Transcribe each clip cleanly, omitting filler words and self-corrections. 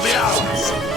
will be ours!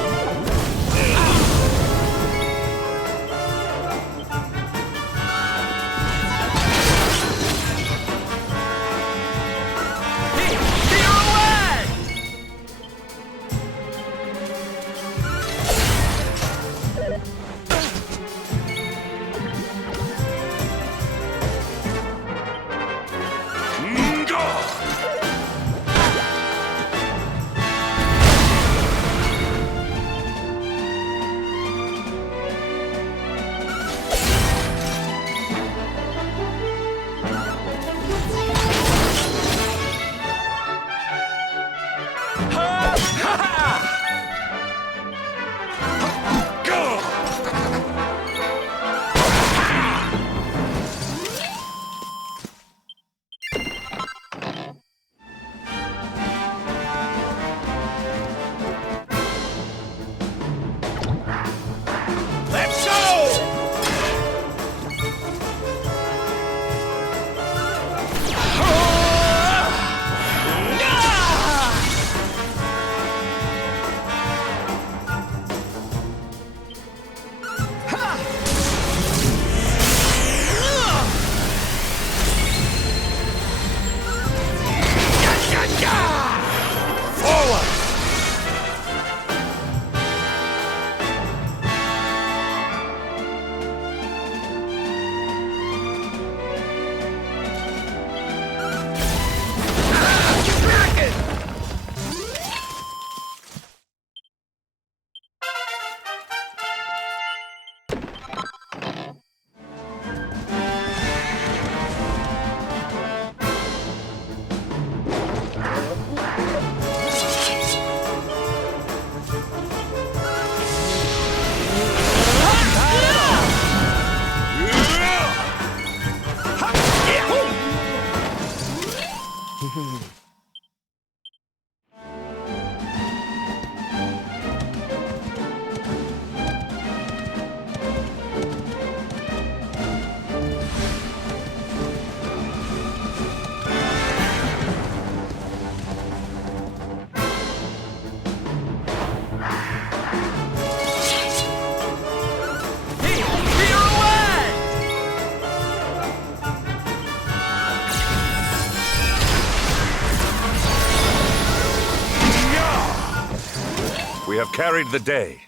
We have carried the day.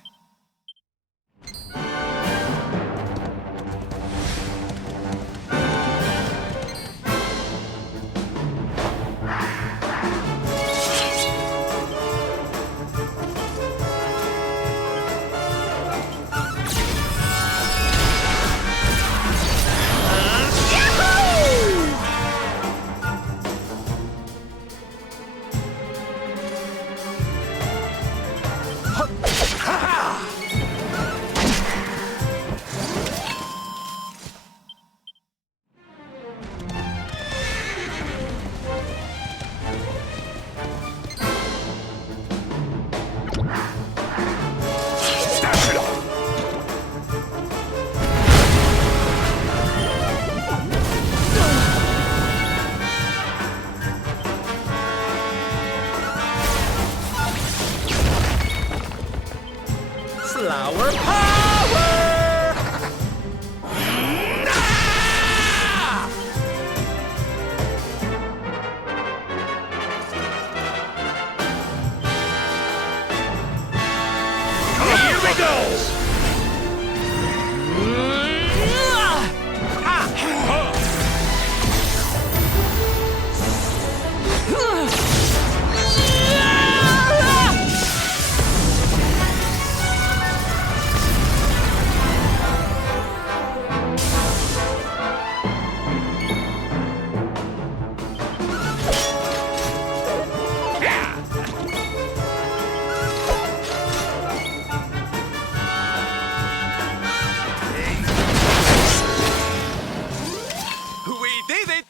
Flower power! Here we go!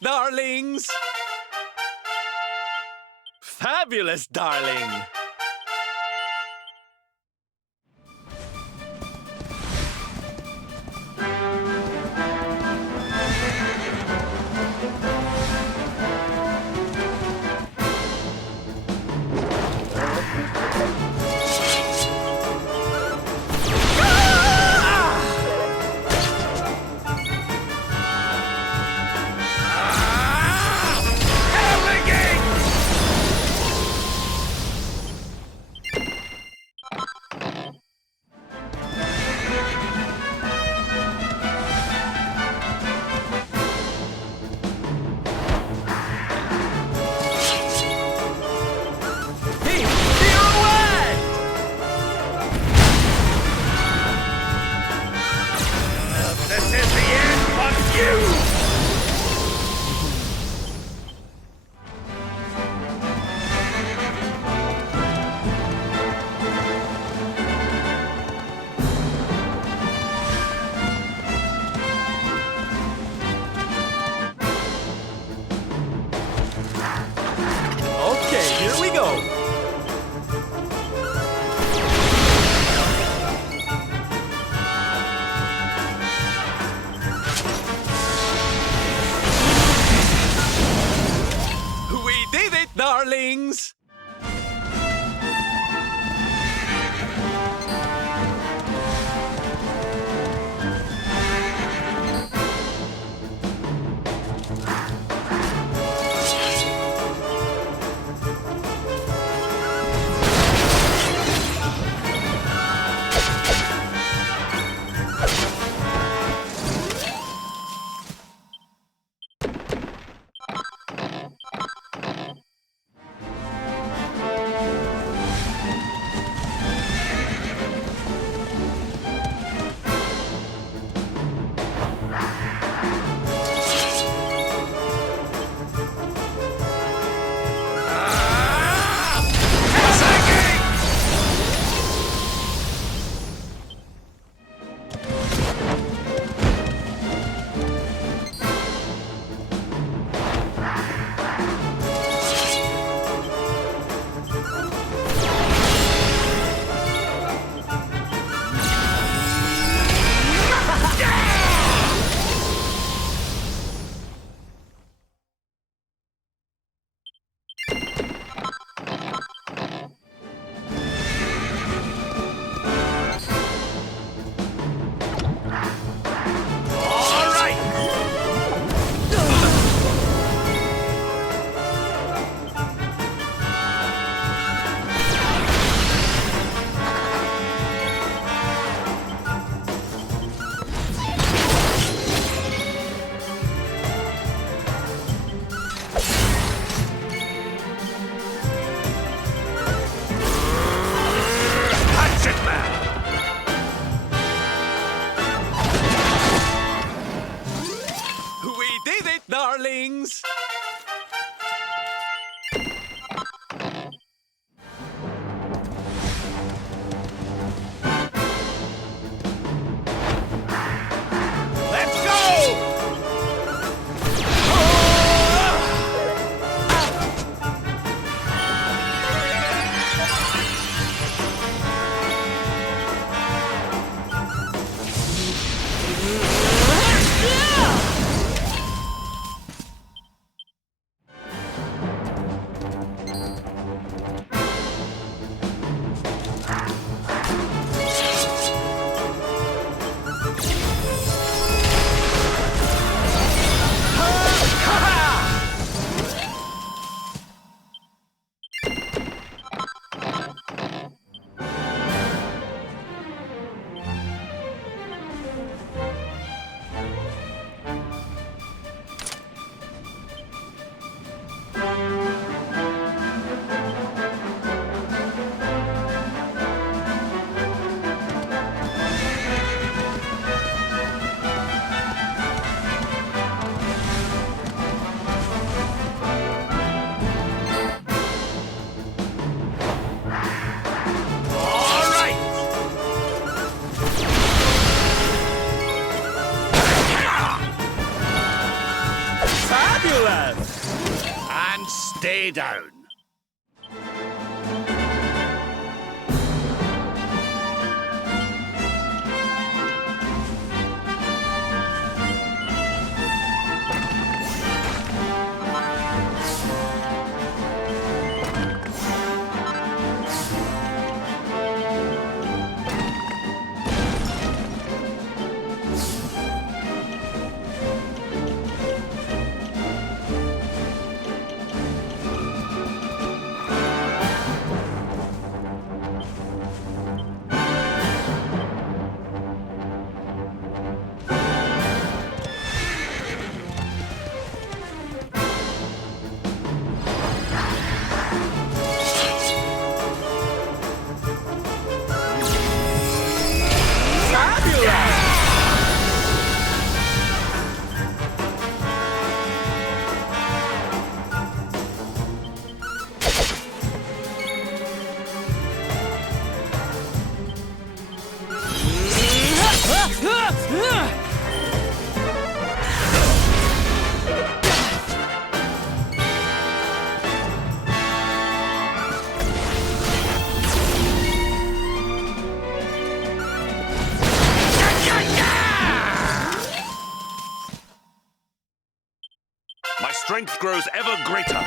Darlings! Fabulous, darling! go! We did it, darlings! Darlings! Let's go! And stay down. strength grows ever greater.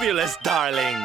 Fabulous, darling!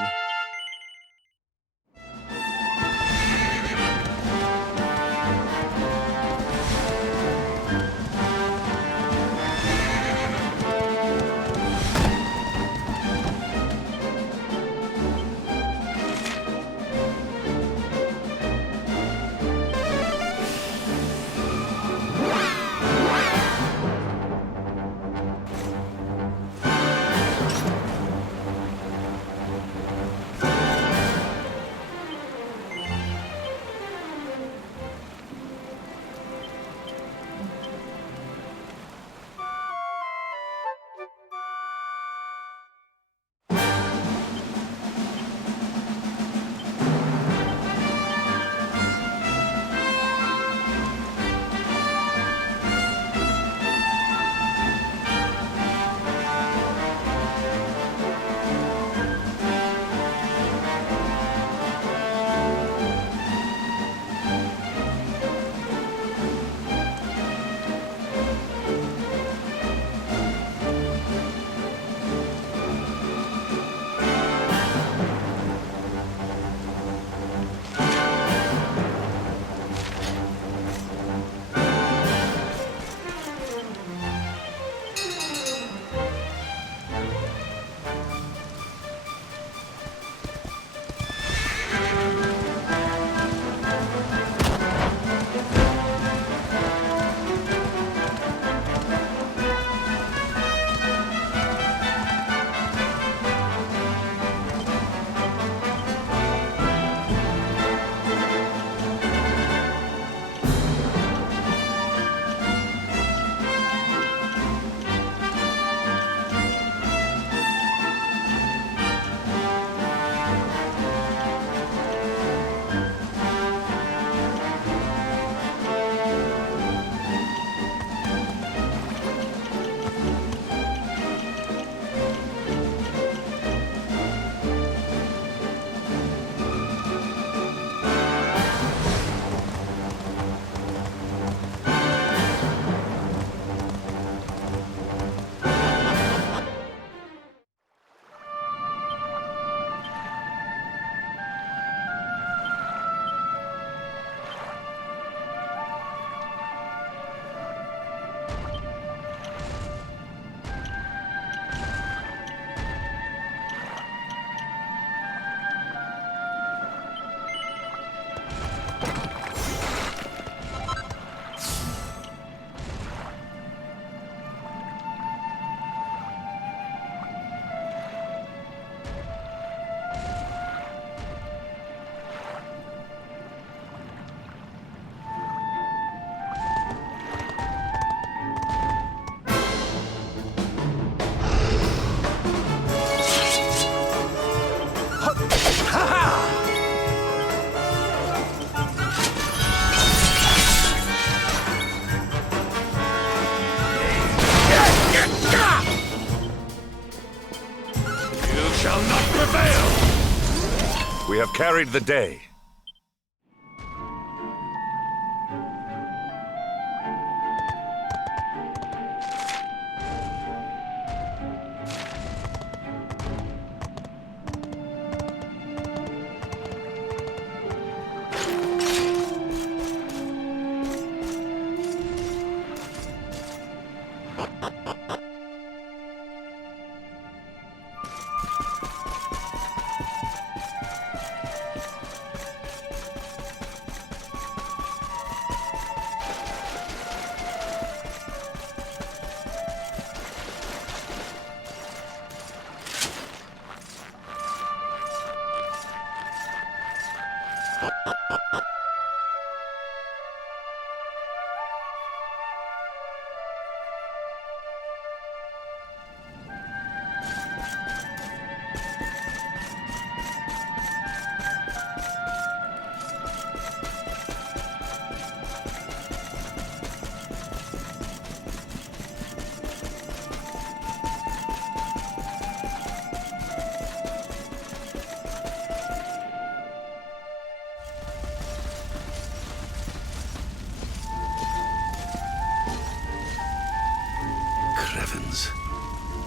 We have carried the day.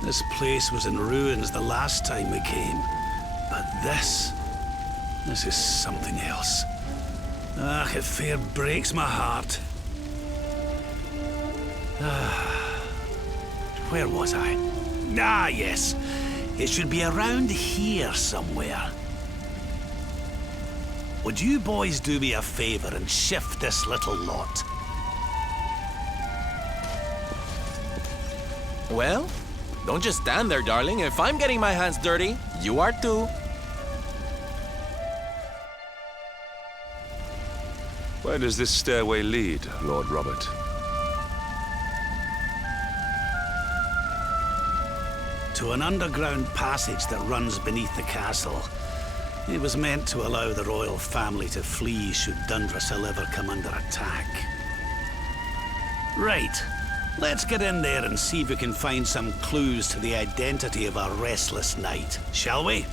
This place was in ruins the last time we came. But this is something else. Ah, it fair breaks my heart. Where was I? Ah, yes. It should be around here somewhere. Would you boys do me a favor and shift this little lot? Well, don't just stand there, darling. If I'm getting my hands dirty, you are too. Where does this stairway lead, Lord Robert? To an underground passage that runs beneath the castle. It was meant to allow the royal family to flee should Dundrasil ever come under attack. Right. Let's get in there and see if we can find some clues to the identity of our restless knight, shall we?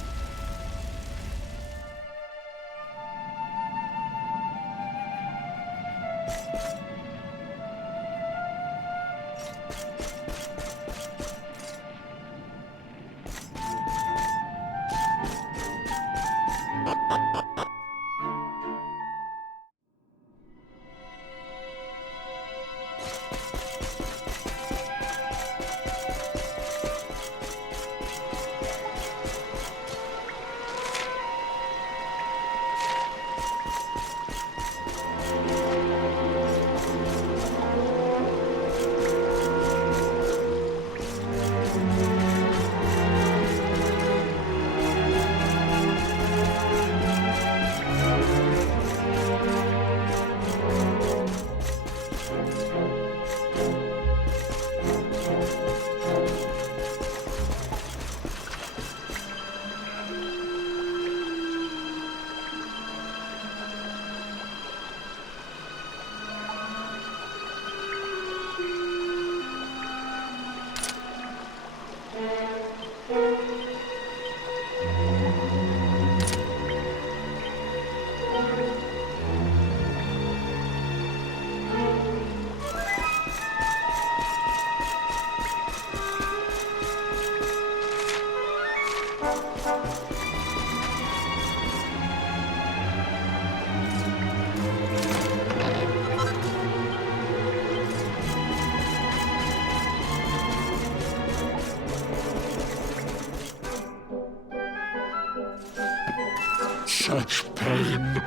Such pain,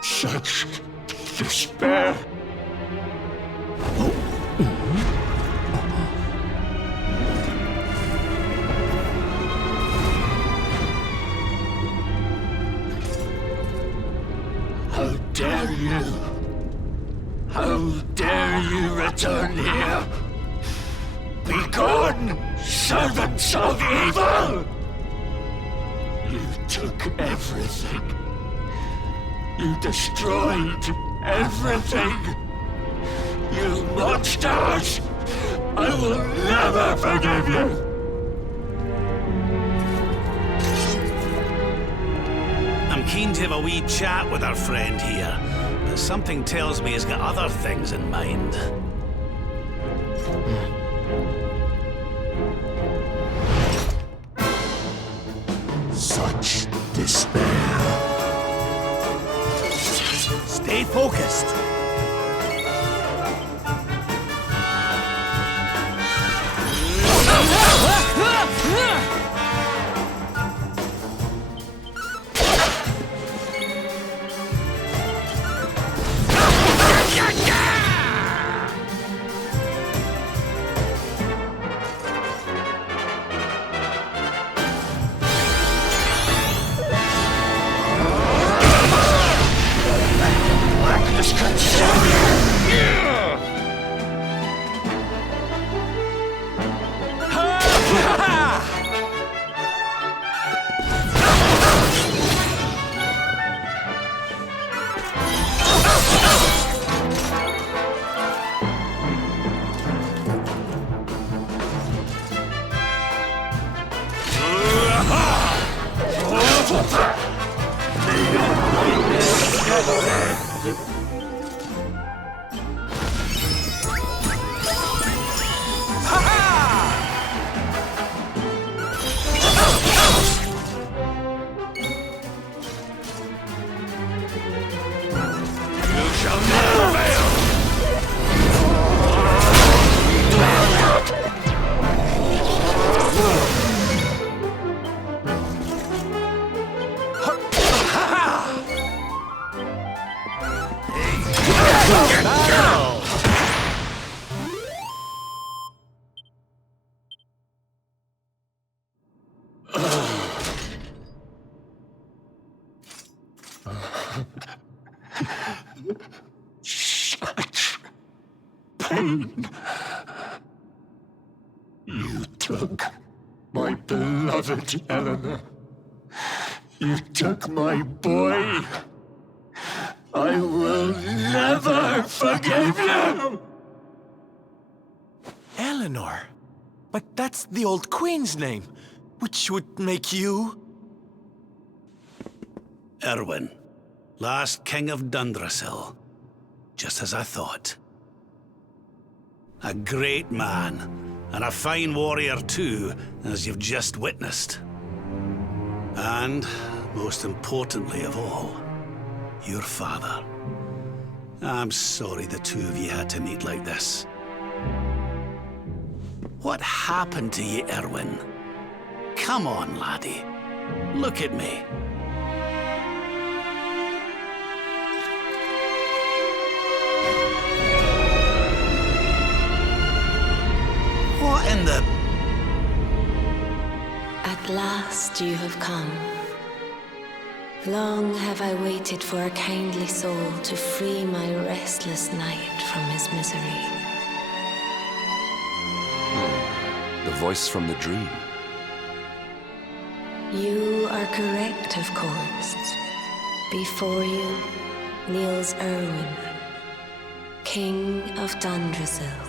such despair. How dare you? How dare you return here? Be gone, servants of evil! You took everything. You destroyed everything. You monsters! I will never forgive you! keen to have a wee chat with our friend here, but something tells me he's got other things in mind. Such despair. Stay focused. Such pain. You took my beloved Eleanor. You took my boy. I will never forgive you! Eleanor? But that's the old queen's name, which would make you... Erwin, last king of Dundrasil. Just as I thought. A great man, and a fine warrior too, as you've just witnessed. And, most importantly of all, your father. I'm sorry the two of you had to meet like this. What happened to you, Erwin? Come on, laddie. Look at me. What in the... At last you have come. Long have I waited for a kindly soul to free my restless night from his misery. The voice from the dream. You are correct, of course. Before you kneels Erwin, King of Dundrasil.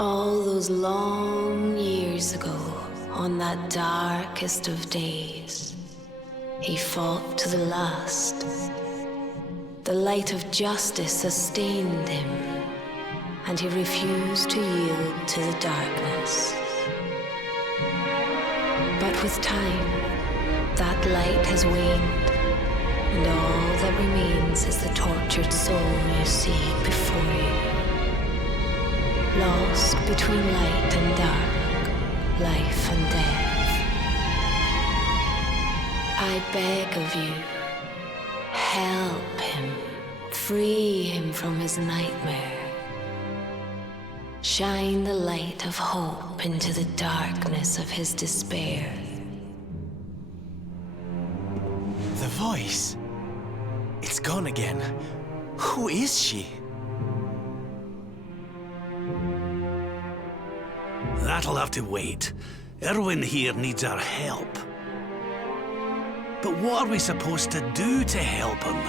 All those long years ago, on that darkest of days, he fought to the last. The light of justice sustained him, and he refused to yield to the darkness. But with time, that light has waned, and all that remains is the tortured soul you see before you. Lost between light and dark, life and death. I beg of you, help him, free him from his nightmare. Shine the light of hope into the darkness of his despair. The voice. It's gone again. Who is she? That'll have to wait. Erwin here needs our help. But what are we supposed to do to help him?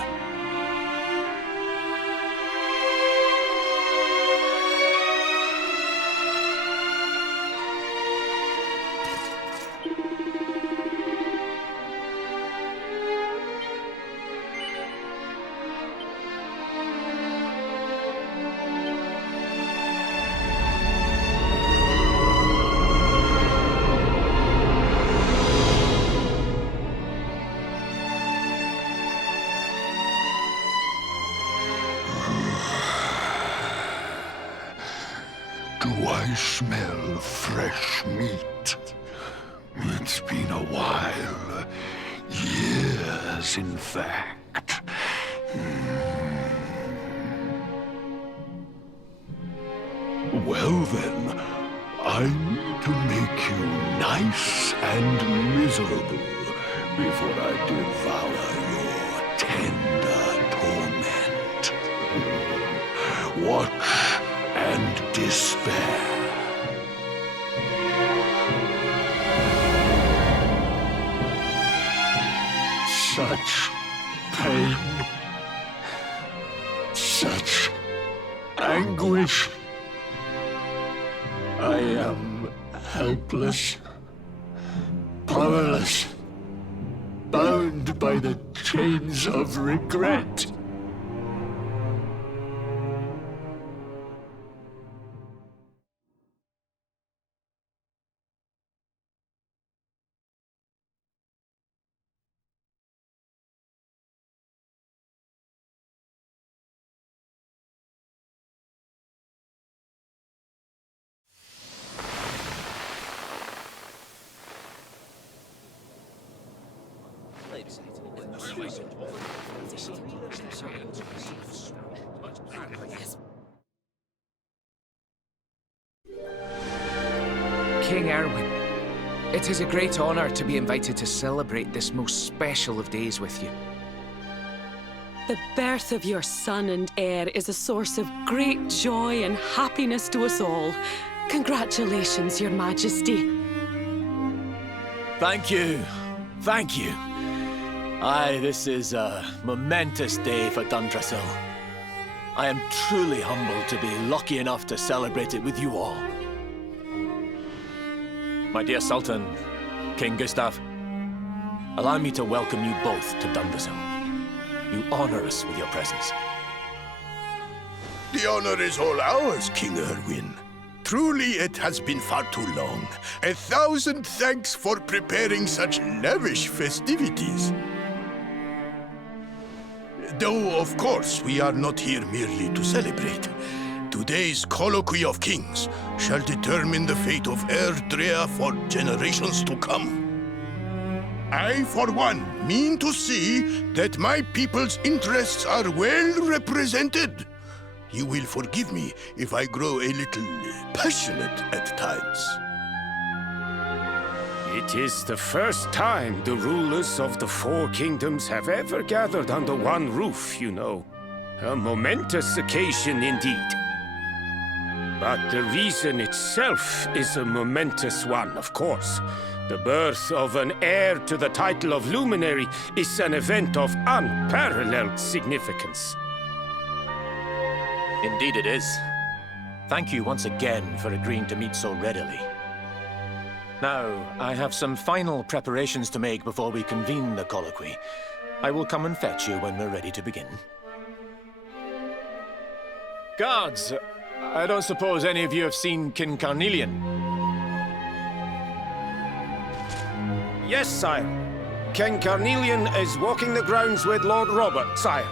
Do I smell fresh meat? It's been a while. Years, in fact. Well then, I need to make you nice and miserable before I devour your tender torment. Watch and despair. Such pain. Such anguish. I am helpless, powerless, bound by the chains of regret. King Erwin, it is a great honor to be invited to celebrate this most special of days with you. The birth of your son and heir is a source of great joy and happiness to us all. Congratulations, Your Majesty. Thank you. Thank you. Aye, this is a momentous day for Dundrasil. I am truly humbled to be lucky enough to celebrate it with you all. My dear Sultan, King Gustav, allow me to welcome you both to Dundrasil. You honor us with your presence. The honor is all ours, King Erwin. Truly, it has been far too long. 1,000 thanks for preparing such lavish festivities. Though, of course, we are not here merely to celebrate. Today's colloquy of kings shall determine the fate of Erdrea for generations to come. I, for one, mean to see that my people's interests are well represented. You will forgive me if I grow a little passionate at times. It is the first time the rulers of the Four Kingdoms have ever gathered under one roof, you know. A momentous occasion indeed. But the reason itself is a momentous one, of course. The birth of an heir to the title of Luminary is an event of unparalleled significance. Indeed it is. Thank you once again for agreeing to meet so readily. Now, I have some final preparations to make before we convene the colloquy. I will come and fetch you when we're ready to begin. Guards, I don't suppose any of you have seen King Carnelian? Yes, sire. King Carnelian is walking the grounds with Lord Robert, sire.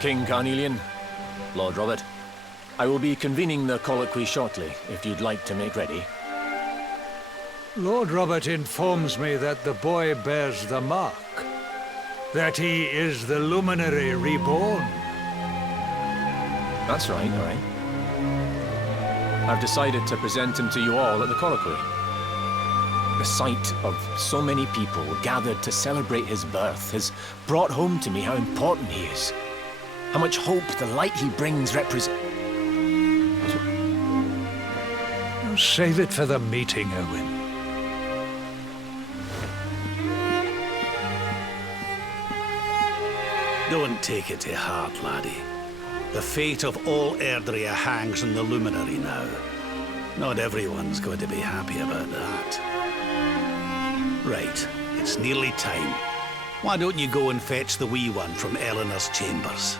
King Carnelian, Lord Robert, I will be convening the colloquy shortly, if you'd like to make ready. Lord Robert informs me that the boy bears the mark. That he is the Luminary reborn. That's right, all right. I've decided to present him to you all at the colloquy. The sight of so many people gathered to celebrate his birth has brought home to me how important he is. How much hope the light he brings represents. Save it for the meeting, Owen. Don't take it to heart, laddie. The fate of all Erdrea hangs on the Luminary now. Not everyone's going to be happy about that. Right, it's nearly time. Why don't you go and fetch the wee one from Eleanor's chambers?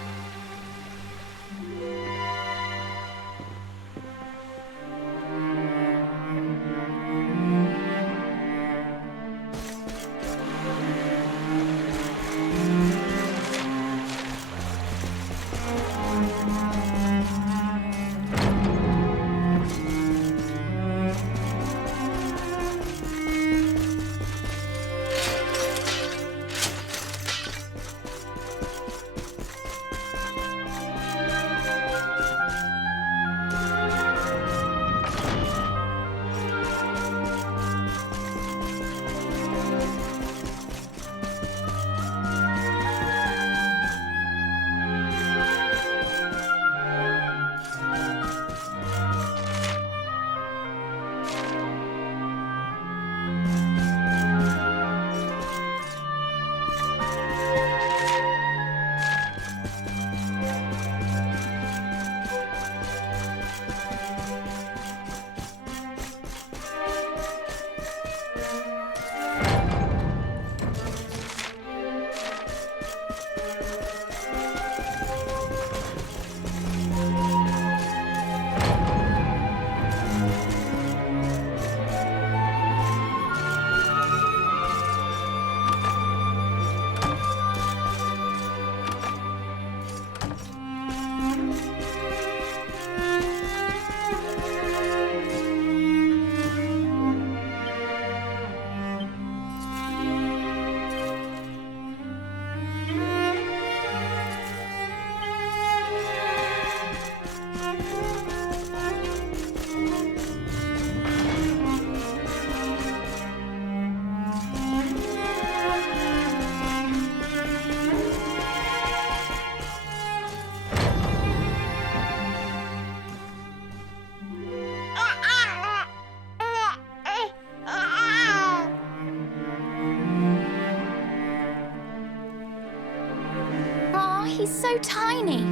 He's so tiny.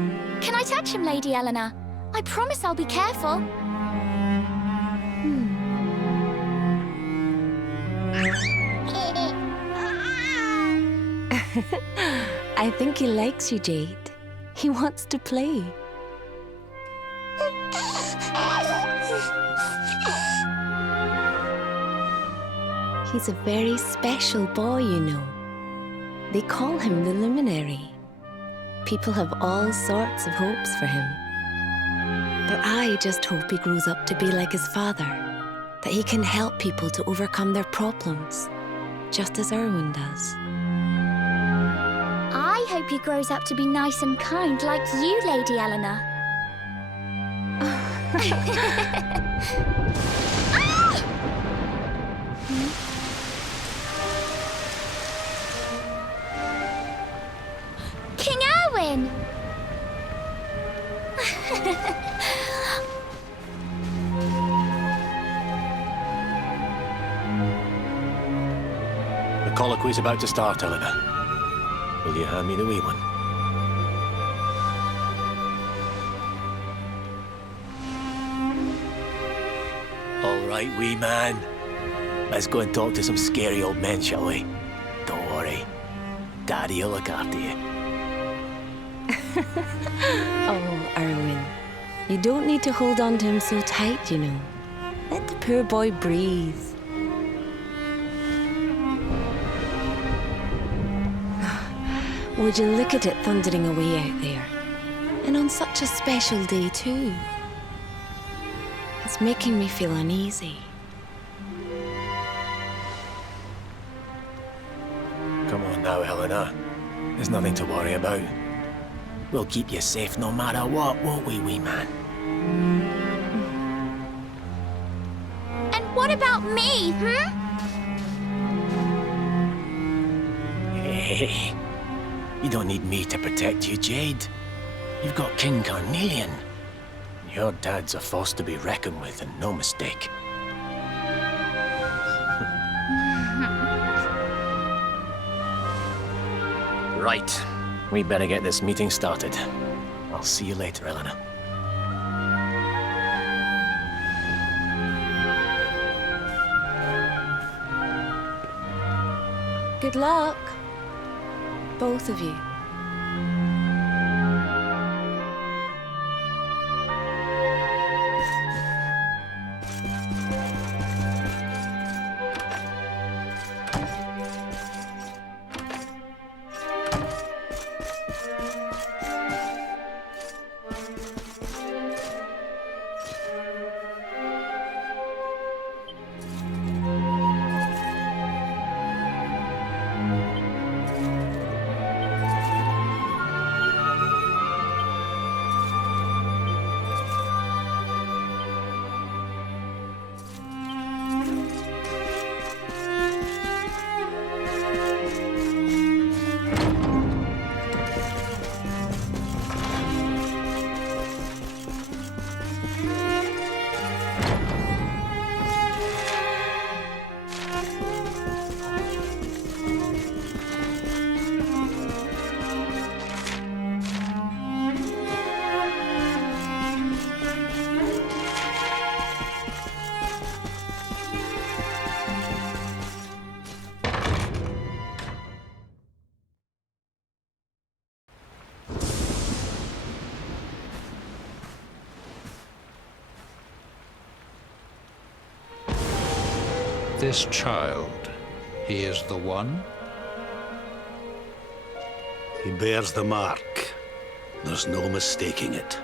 Can I touch him, Lady Eleanor? I promise I'll be careful. I think he likes you, Jade. He wants to play. He's a very special boy, you know. They call him the Luminary. People have all sorts of hopes for him. But I just hope he grows up to be like his father, that he can help people to overcome their problems, just as Erwin does. I hope he grows up to be nice and kind like you, Lady Eleanor. King Erwin! The colloquy's about to start, Eleanor. Will you hand me the wee one? All right, wee man. Let's go and talk to some scary old men, shall we? Don't worry. Daddy will look after you. Oh, Erwin. You don't need to hold on to him so tight, you know. Let the poor boy breathe. Would you look at it thundering away out there? And on such a special day, too. It's making me feel uneasy. Come on now, Helena. There's nothing to worry about. We'll keep you safe no matter what, won't we, wee man? And what about me, Hey, you don't need me to protect you, Jade. You've got King Carnelian. Your dad's a force to be reckoned with, and no mistake. Right. We better get this meeting started. I'll see you later, Helena. Good luck. Both of you. This child, he is the one? He bears the mark. There's no mistaking it.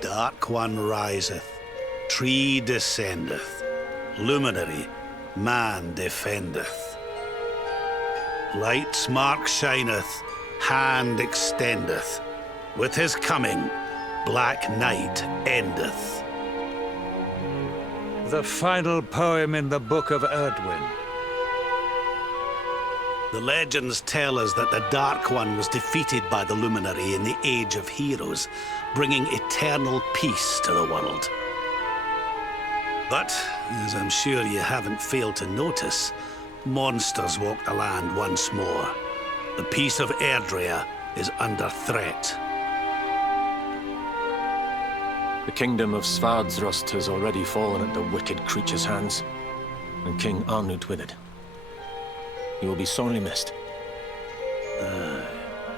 Dark One riseth, tree descendeth, luminary, man defendeth. Light's mark shineth, hand extendeth. With his coming, black night endeth. The final poem in the Book of Erdwin. The legends tell us that the Dark One was defeated by the Luminary in the Age of Heroes, bringing eternal peace to the world. But, as I'm sure you haven't failed to notice, monsters walk the land once more. The peace of Erdrea is under threat. The kingdom of Svardsrust has already fallen at the wicked creature's hands, and King Arnut with it. He will be sorely missed.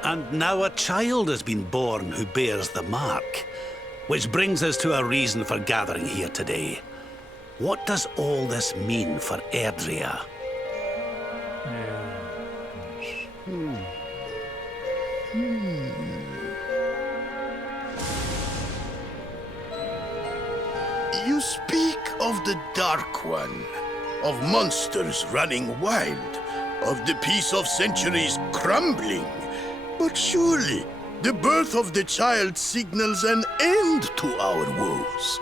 And now a child has been born who bears the mark. Which brings us to a reason for gathering here today. What does all this mean for Erdrea? You speak of the Dark One, of monsters running wild, of the peace of centuries crumbling. But surely, the birth of the child signals an end to our woes.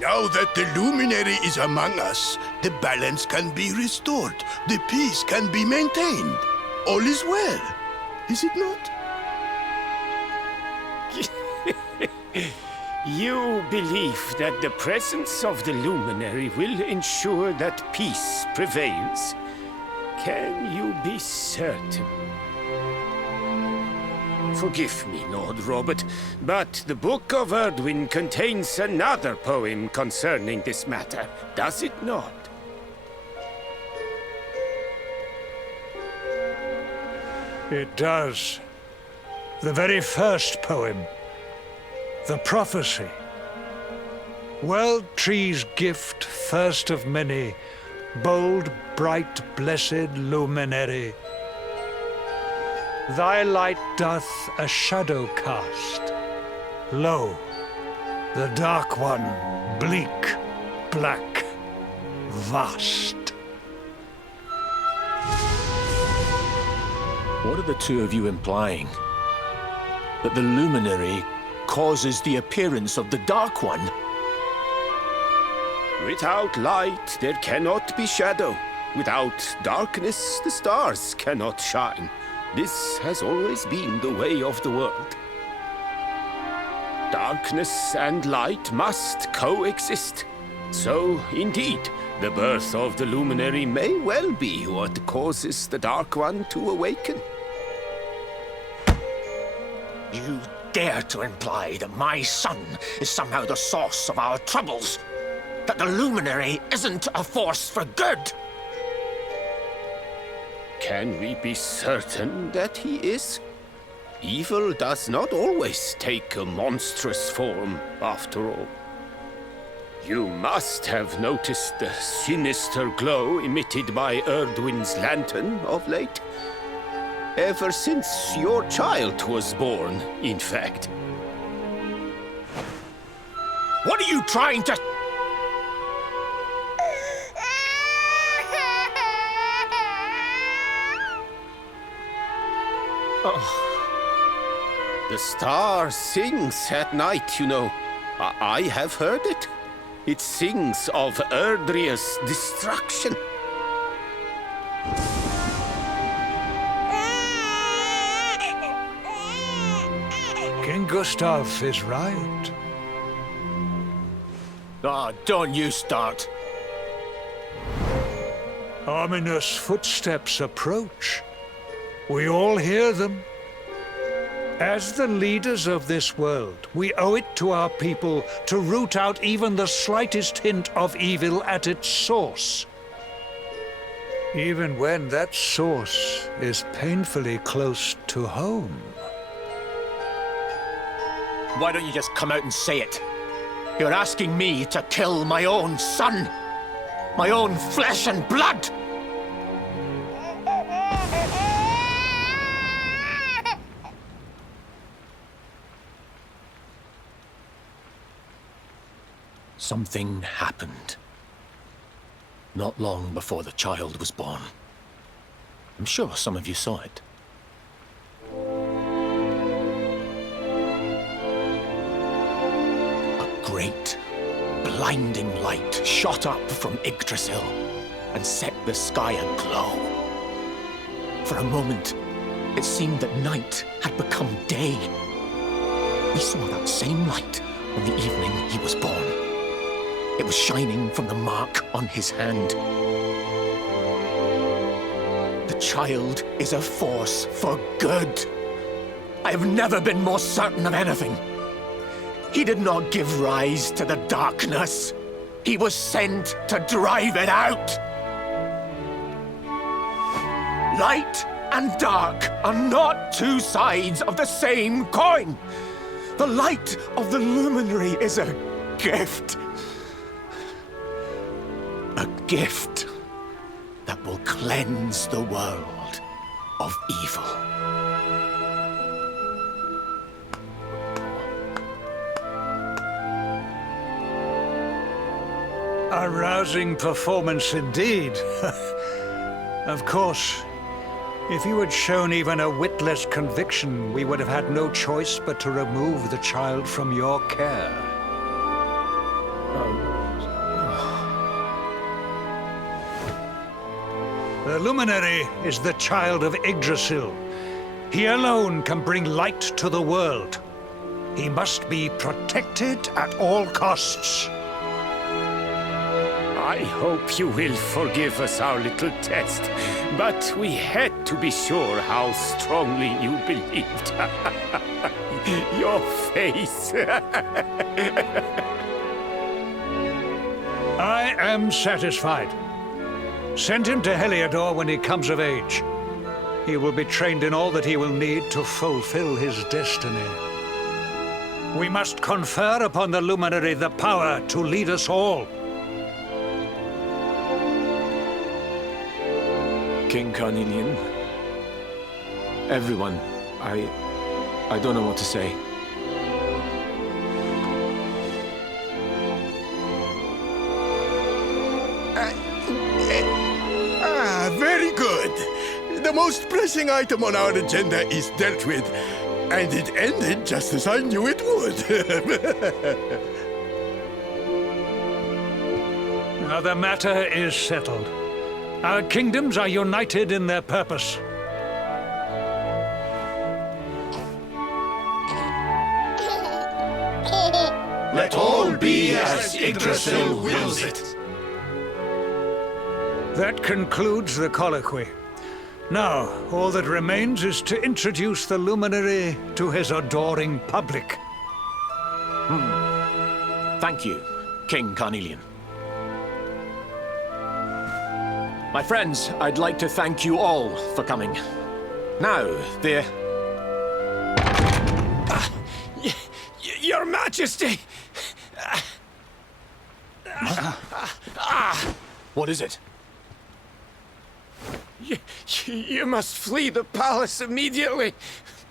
Now that the Luminary is among us, the balance can be restored, the peace can be maintained. All is well, is it not? You believe that the presence of the Luminary will ensure that peace prevails? Can you be certain? Forgive me, Lord Robert, but the Book of Erdwin contains another poem concerning this matter, does it not? It does. The very first poem. The prophecy. World Tree's gift, first of many, bold, bright, blessed Luminary. Thy light doth a shadow cast. Lo, the Dark One, bleak, black, vast. What are the two of you implying? That the Luminary causes the appearance of the Dark One? Without light, there cannot be shadow. Without darkness, the stars cannot shine. This has always been the way of the world. Darkness and light must coexist. So, indeed, the birth of the Luminary may well be what causes the Dark One to awaken. You dare to imply that my son is somehow the source of our troubles? That the Luminary isn't a force for good? Can we be certain that he is? Evil does not always take a monstrous form, after all. You must have noticed the sinister glow emitted by Erdwin's lantern of late. Ever since your child was born, in fact. What are you trying to... Oh. The star sings at night, you know. I have heard it. It sings of Erdria's destruction. King Gustav is right. Oh, don't you start. Ominous footsteps approach. We all hear them. As the leaders of this world, we owe it to our people to root out even the slightest hint of evil at its source. Even when that source is painfully close to home. Why don't you just come out and say it? You're asking me to kill my own son. My own flesh and blood. Something happened. Not long before the child was born. I'm sure some of you saw it. A great, blinding light shot up from Yggdrasil and set the sky aglow. For a moment, it seemed that night had become day. We saw that same light on the evening he was born. It was shining from the mark on his hand. The child is a force for good. I have never been more certain of anything. He did not give rise to the darkness. He was sent to drive it out. Light and dark are not two sides of the same coin. The light of the Luminary is a gift. A gift that will cleanse the world of evil. A rousing performance indeed. Of course, if you had shown even a whit less conviction, we would have had no choice but to remove the child from your care. The Luminary is the child of Yggdrasil. He alone can bring light to the world. He must be protected at all costs. I hope you will forgive us our little test, but we had to be sure how strongly you believed. Your face. I am satisfied. Send him to Heliodor when he comes of age. He will be trained in all that he will need to fulfill his destiny. We must confer upon the Luminary the power to lead us all. King Carnelian. Everyone, I don't know what to say. Very good. The most pressing item on our agenda is dealt with, and it ended just as I knew it would. Now the matter is settled. Our kingdoms are united in their purpose. Let all be as Yggdrasil wills it. That concludes the colloquy. Now, all that remains is to introduce the Luminary to his adoring public. Thank you, King Carnelian. My friends, I'd like to thank you all for coming. Now, Your Majesty! what is it? You must flee the palace immediately.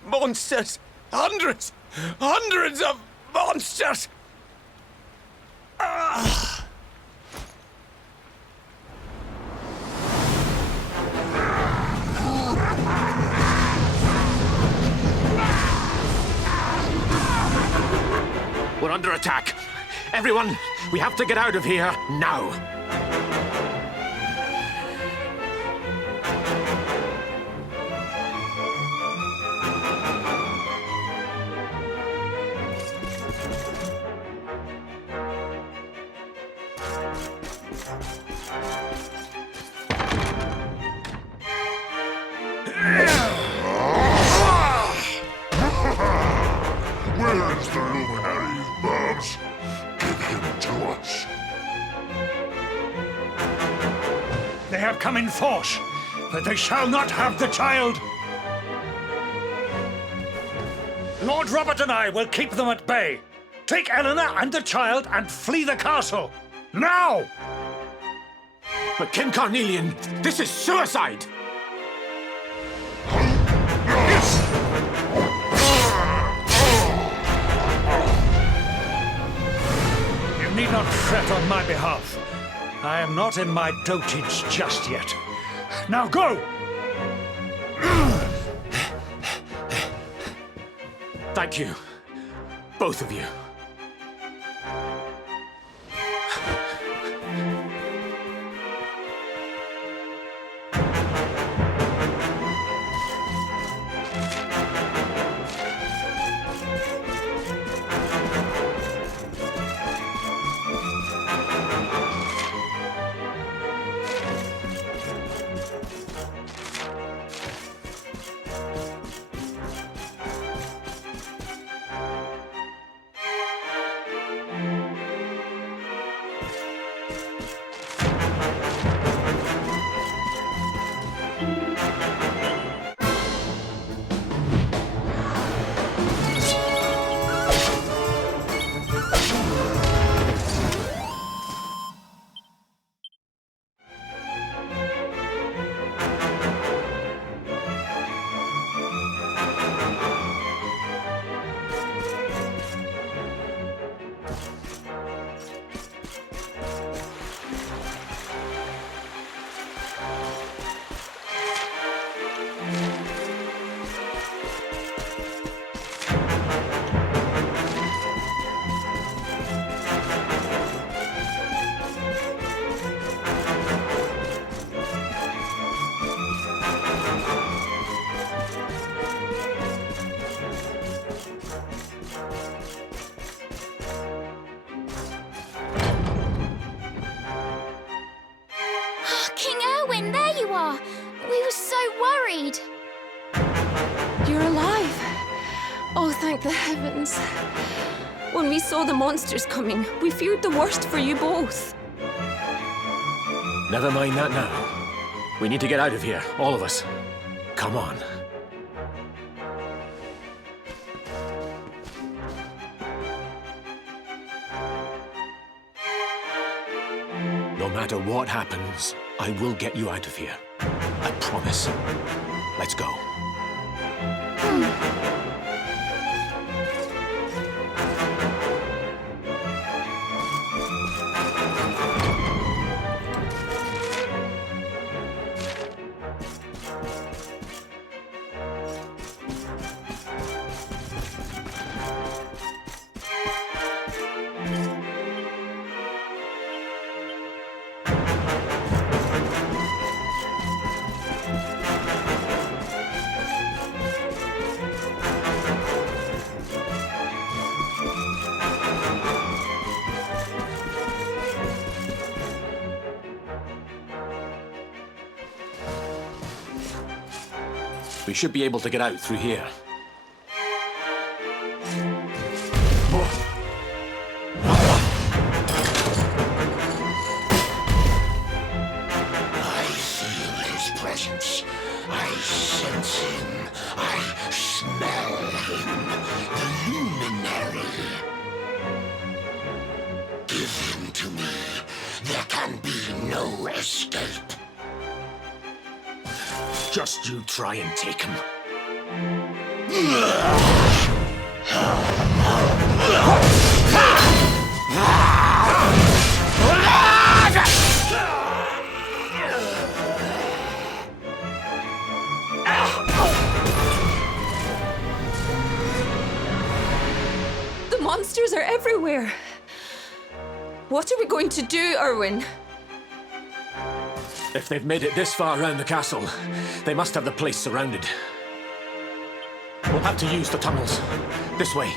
Monsters! Hundreds of monsters! We're under attack. Everyone, we have to get out of here now. Where's the Luminary, Babs? Give him to us. They have come in force, but they shall not have the child. Lord Robert and I will keep them at bay. Take Eleanor and the child and flee the castle. Now! But King Carnelian, this is suicide! You need not fret on my behalf. I am not in my dotage just yet. Now go! Thank you, both of you. King Erwin, there you are! We were so worried. You're alive. Oh, thank the heavens. When we saw the monsters coming, we feared the worst for you both. Never mind that now. We need to get out of here, all of us. Come on. No matter what happens, I will get you out of here. I promise. Let's go. We should be able to get out through here. I feel his presence. I sense him. I smell him. The Luminary. Give him to me. There can be no escape. Just you try and take him. The monsters are everywhere. What are we going to do, Erwin? If they've made it this far around the castle, they must have the place surrounded. We'll have to use the tunnels. This way.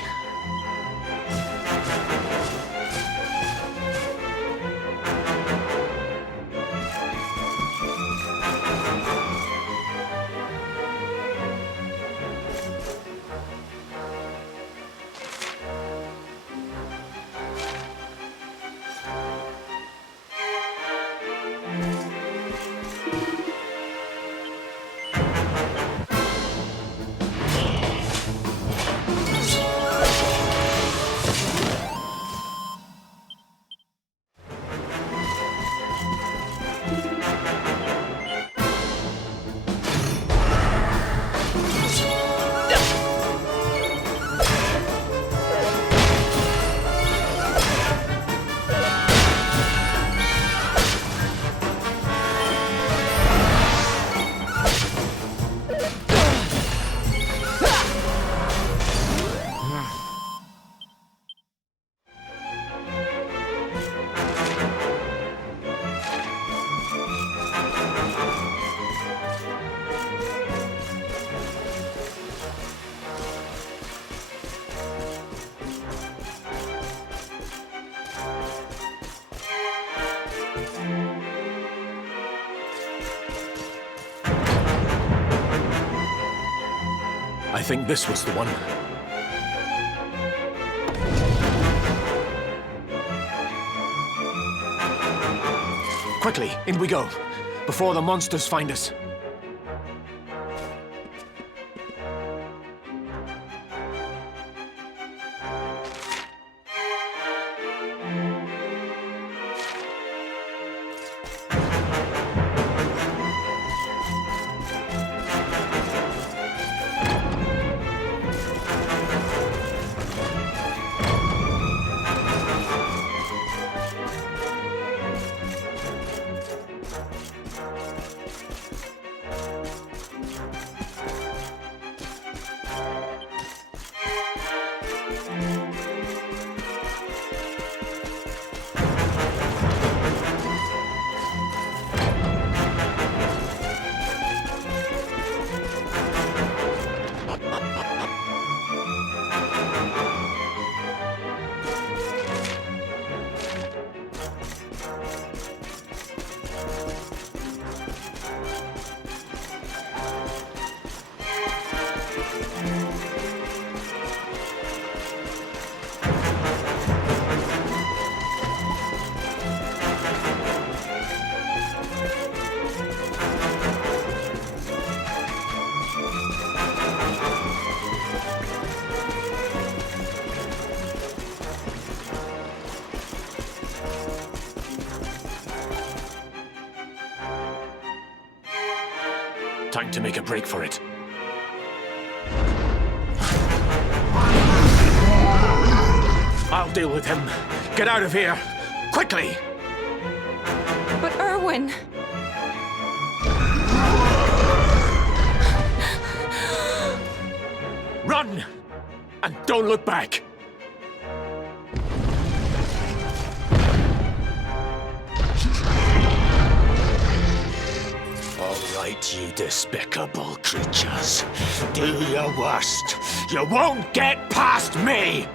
I think this was the one. Quickly, in we go, before the monsters find us. Time to make a break for it. I'll deal with him. Get out of here! Quickly! But Erwin... Run! And don't look back! All right, you despicable creatures. Do your worst. You won't get past me!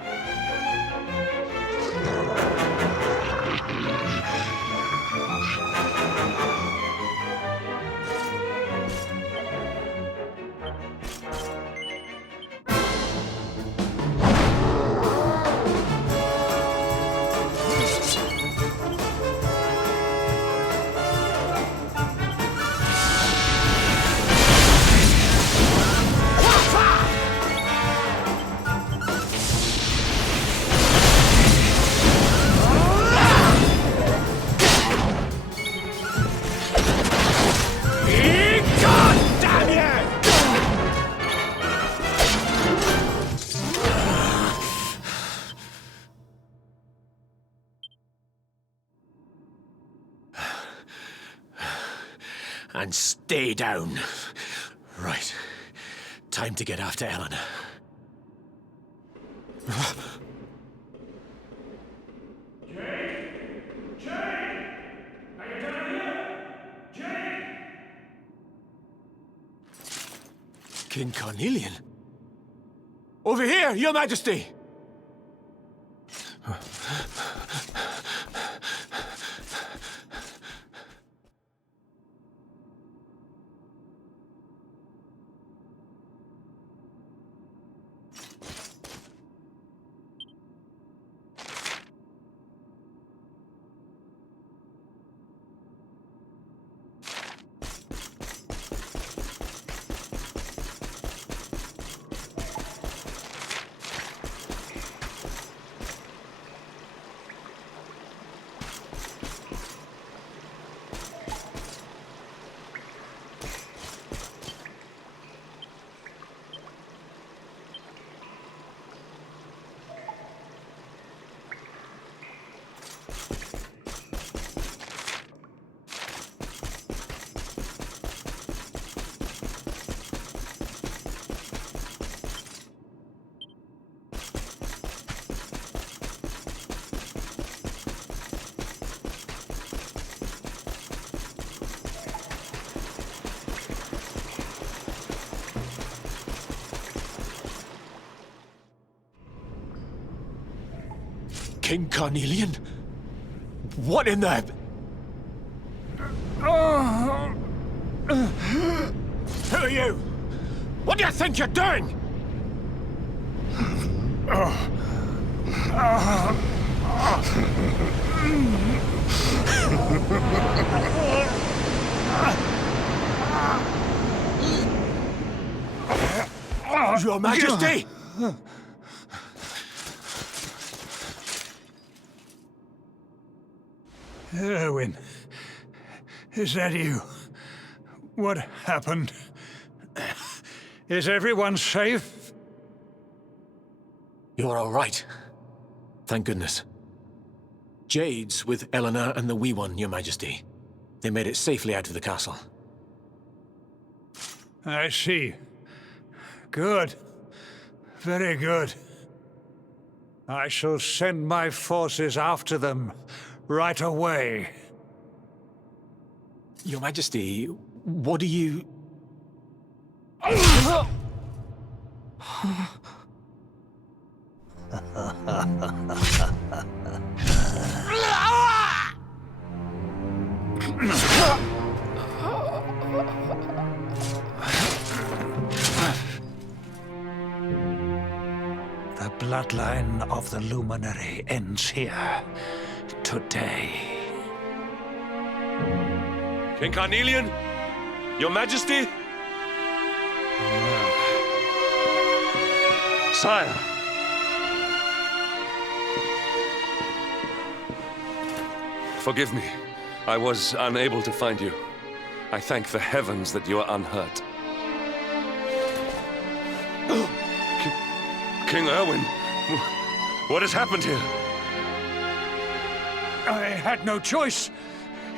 And stay down. Right. Time to get after Eleanor. King Carnelian? Over here, Your Majesty! King Carnelian? What in the... Who are you? What do you think you're doing? Your Majesty! Erwin, is that you? What happened? Is everyone safe? You're all right. Thank goodness. Jade's with Eleanor and the wee one, Your Majesty. They made it safely out of the castle. I see. Good. Very good. I shall send my forces after them right away. Your Majesty, what do you... The bloodline of the Luminary ends here, today. King Carnelian? Your Majesty? Sire. Forgive me. I was unable to find you. I thank the heavens that you are unhurt. King Erwin, what has happened here? I had no choice.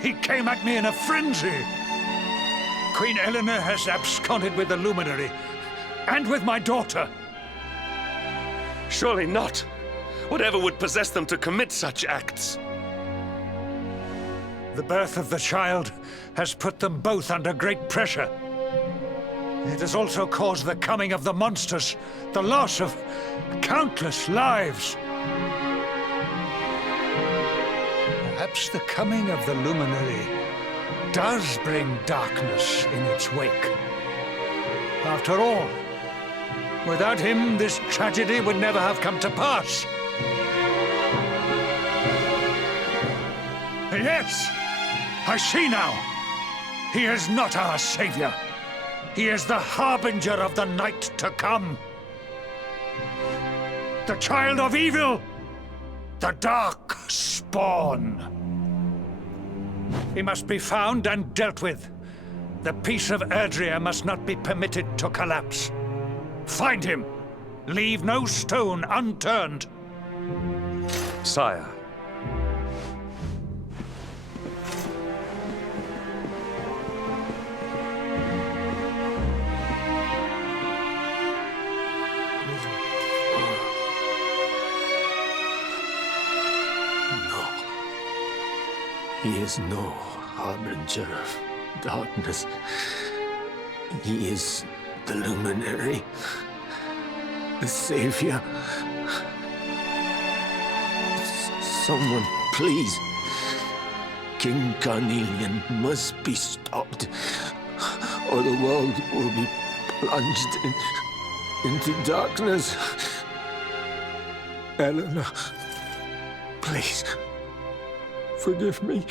He came at me in a frenzy. Queen Eleanor has absconded with the Luminary, and with my daughter. Surely not. Whatever would possess them to commit such acts? The birth of the child has put them both under great pressure. It has also caused the coming of the monsters, the loss of countless lives. Perhaps the coming of the Luminary does bring darkness in its wake. After all, without him, this tragedy would never have come to pass. Yes, I see now. He is not our savior. He is the harbinger of the night to come. The child of evil, the Darkspawn. He must be found and dealt with. The peace of Erdrea must not be permitted to collapse. Find him. Leave no stone unturned. Sire. He is no harbinger of darkness. He is the Luminary, the Savior. Someone, please. King Carnelian must be stopped, or the world will be plunged into darkness. Eleanor, please. Forgive me.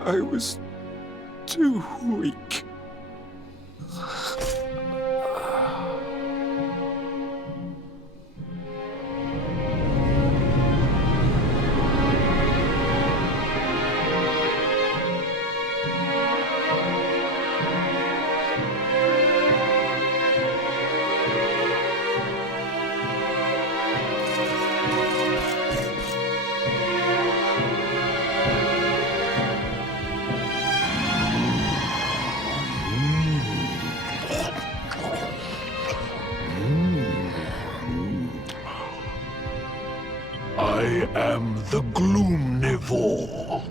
I was too weak. I am the Gloomnivore.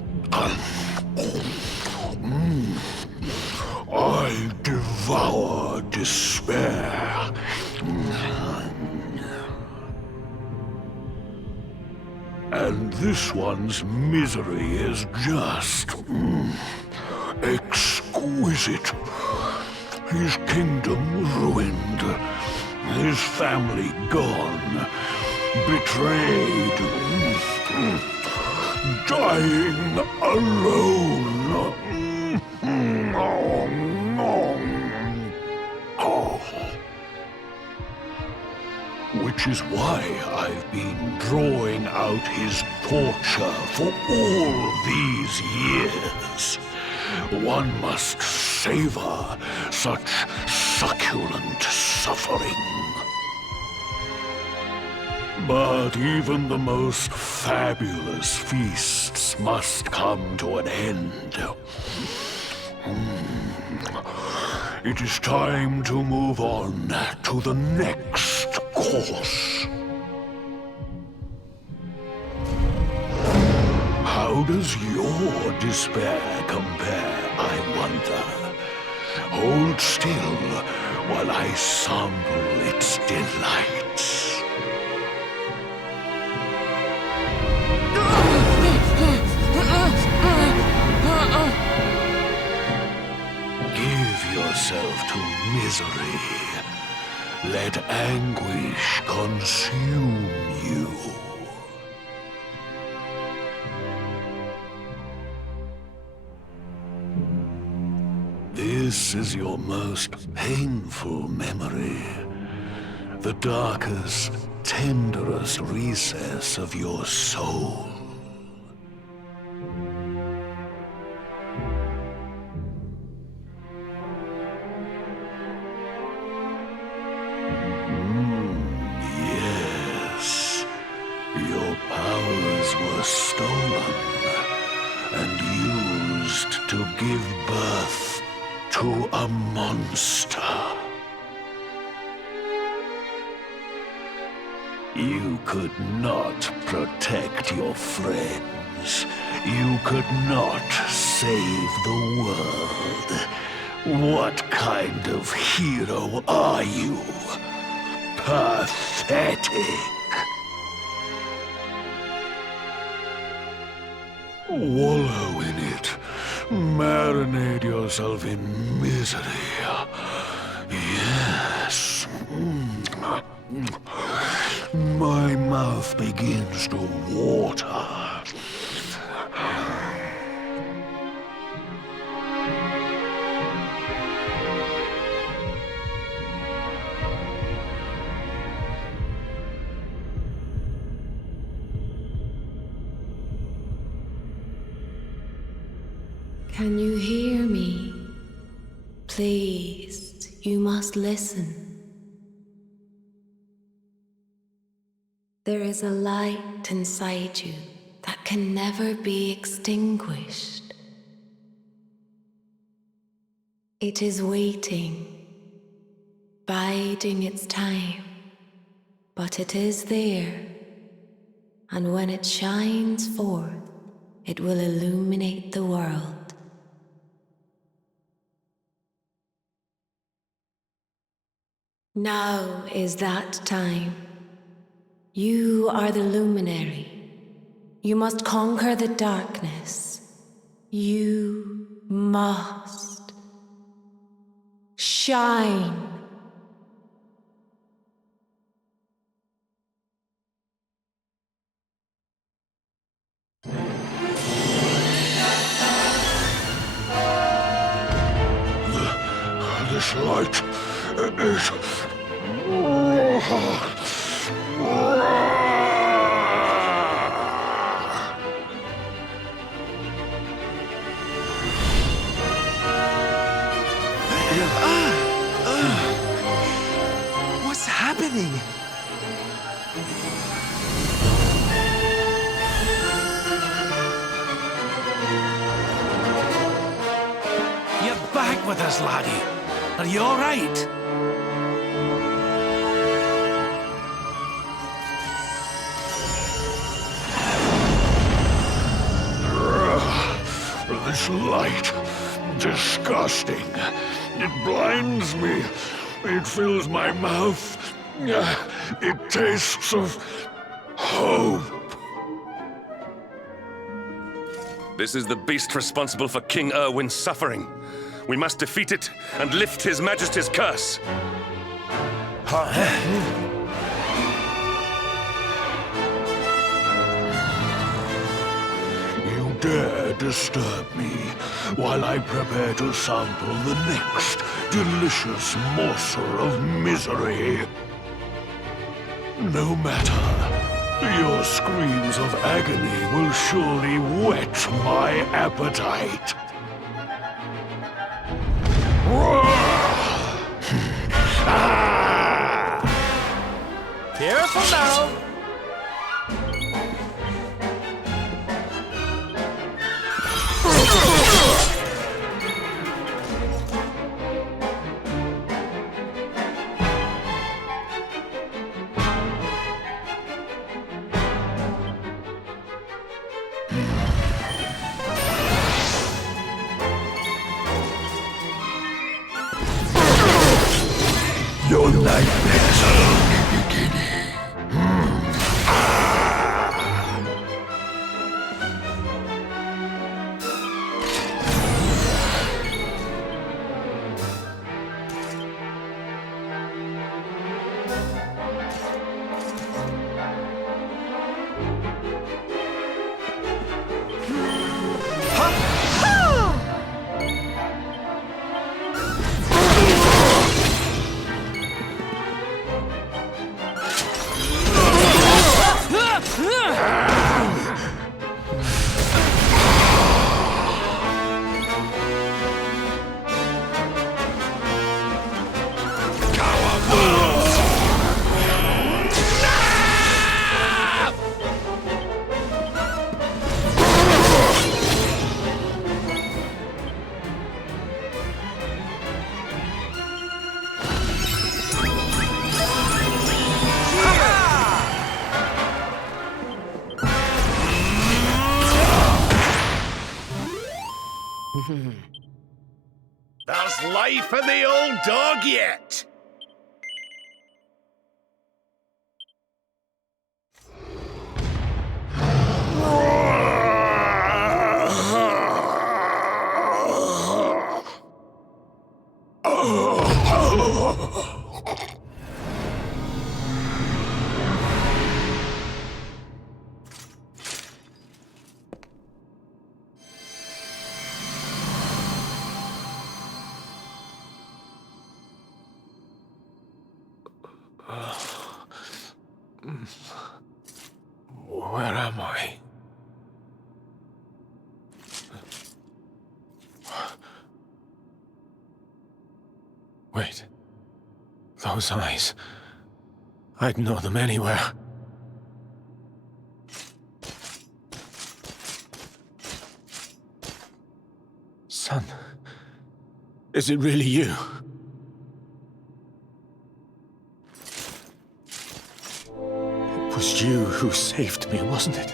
I devour despair. And this one's misery is just exquisite. His kingdom ruined, his family gone, betrayed, dying alone. Which is why I've been drawing out his torture for all these years. One must savor such succulent suffering. But even the most fabulous feasts must come to an end. It is time to move on to the next course. How does your despair compare, I wonder? Hold still while I sample its delights. Give yourself to misery. Let anguish consume you. This is your most painful memory. The darkest, tenderest recess of your soul. Your powers were stolen and used to give birth to a monster. You could not protect your friends. You could not save the world. What kind of hero are you? Pathetic. Wallow in it. Marinate yourself in misery. Yes. My mouth begins to water. Can you hear me? Please, you must listen. There is a light inside you that can never be extinguished. It is waiting, biding its time, but it is there, and when it shines forth, it will illuminate the world. Now is that time. You are the Luminary. You must conquer the darkness. You must shine. This light is... What's happening? You're back with us, laddie. Are you all right? This light, disgusting. It blinds me. It fills my mouth. It tastes of hope. This is the beast responsible for King Erwin's suffering. We must defeat it and lift His Majesty's curse. You dare disturb me while I prepare to sample the next delicious morsel of misery. No matter, your screams of agony will surely whet my appetite. Careful now! Your nightmares are only beginning. There's life in the old dog yet! Where am I? Wait. Those eyes. I'd know them anywhere. Son. Is it really you? It was you who saved me, wasn't it?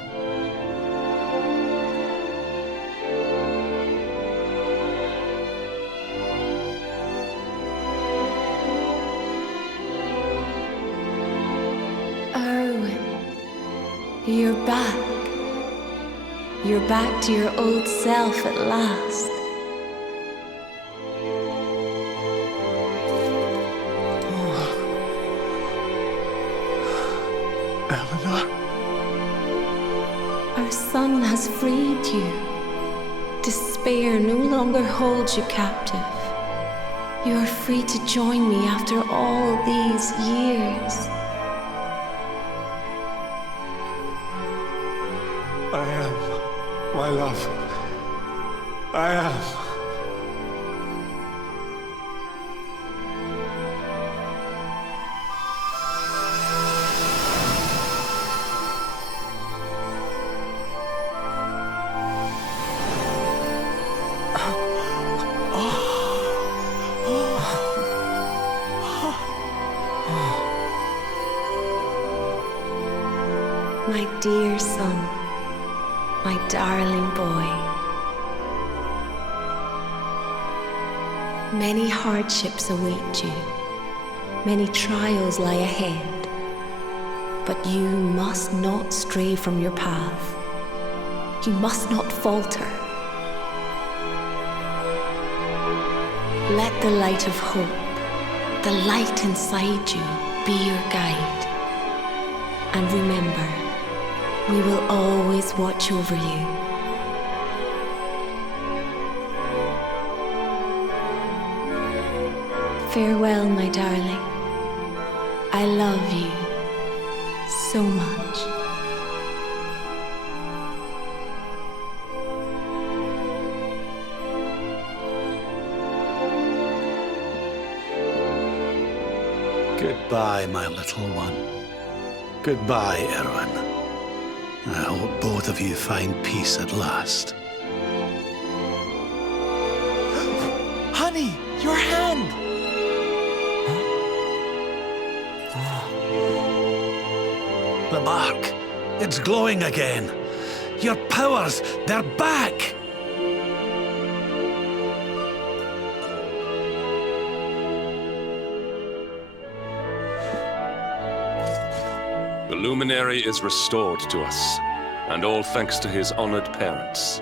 You're back. You're back to your old self at last. Eleanor? Our son has freed you. Despair no longer holds you captive. You are free to join me after all these years. I am, my love. I am. My dear son. My darling boy. Many hardships await you. Many trials lie ahead. But you must not stray from your path. You must not falter. Let the light of hope, the light inside you, be your guide. And remember, we will always watch over you. Farewell, my darling. I love you so much. Goodbye, my little one. Goodbye, Erwin. I hope both of you find peace at last. Honey, your hand! The mark. It's glowing again. Your powers, they're back! The Luminary is restored to us, and all thanks to his honored parents.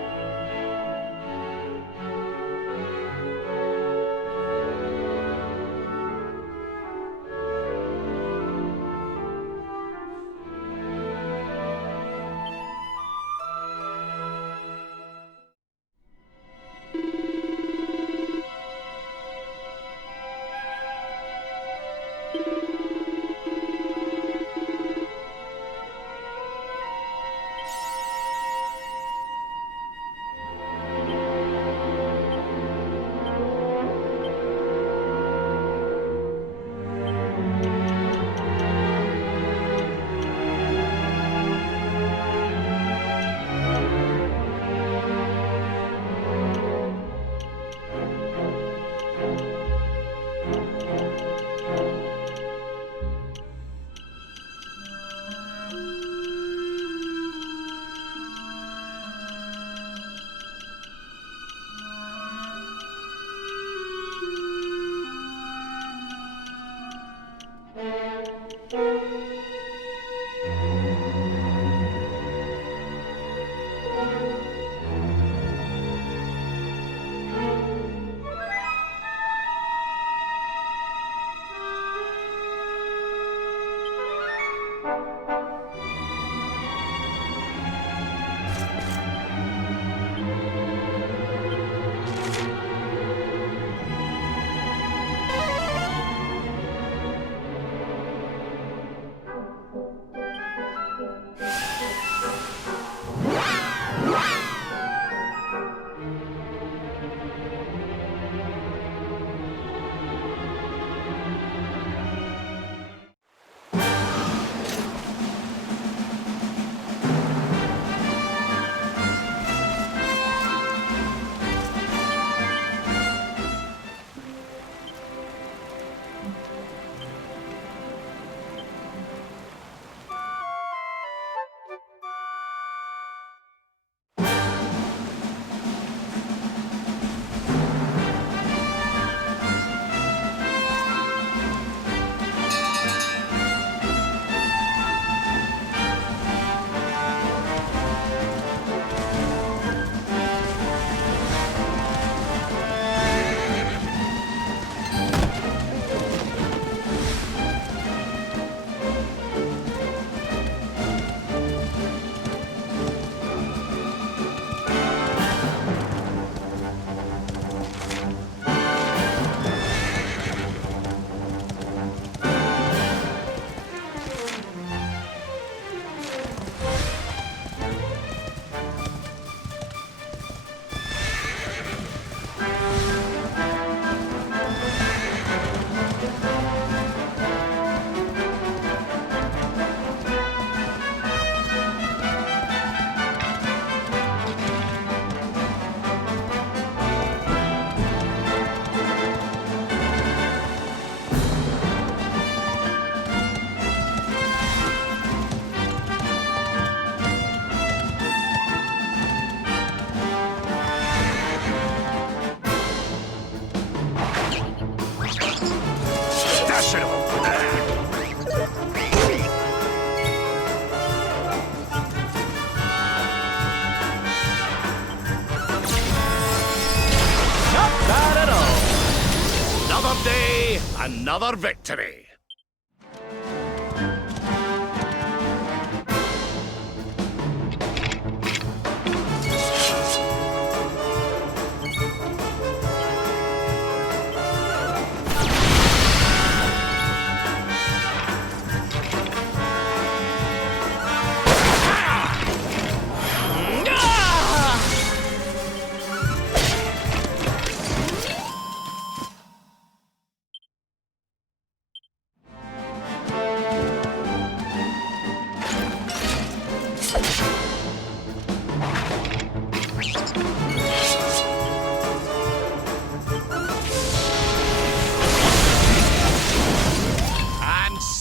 day, another victory.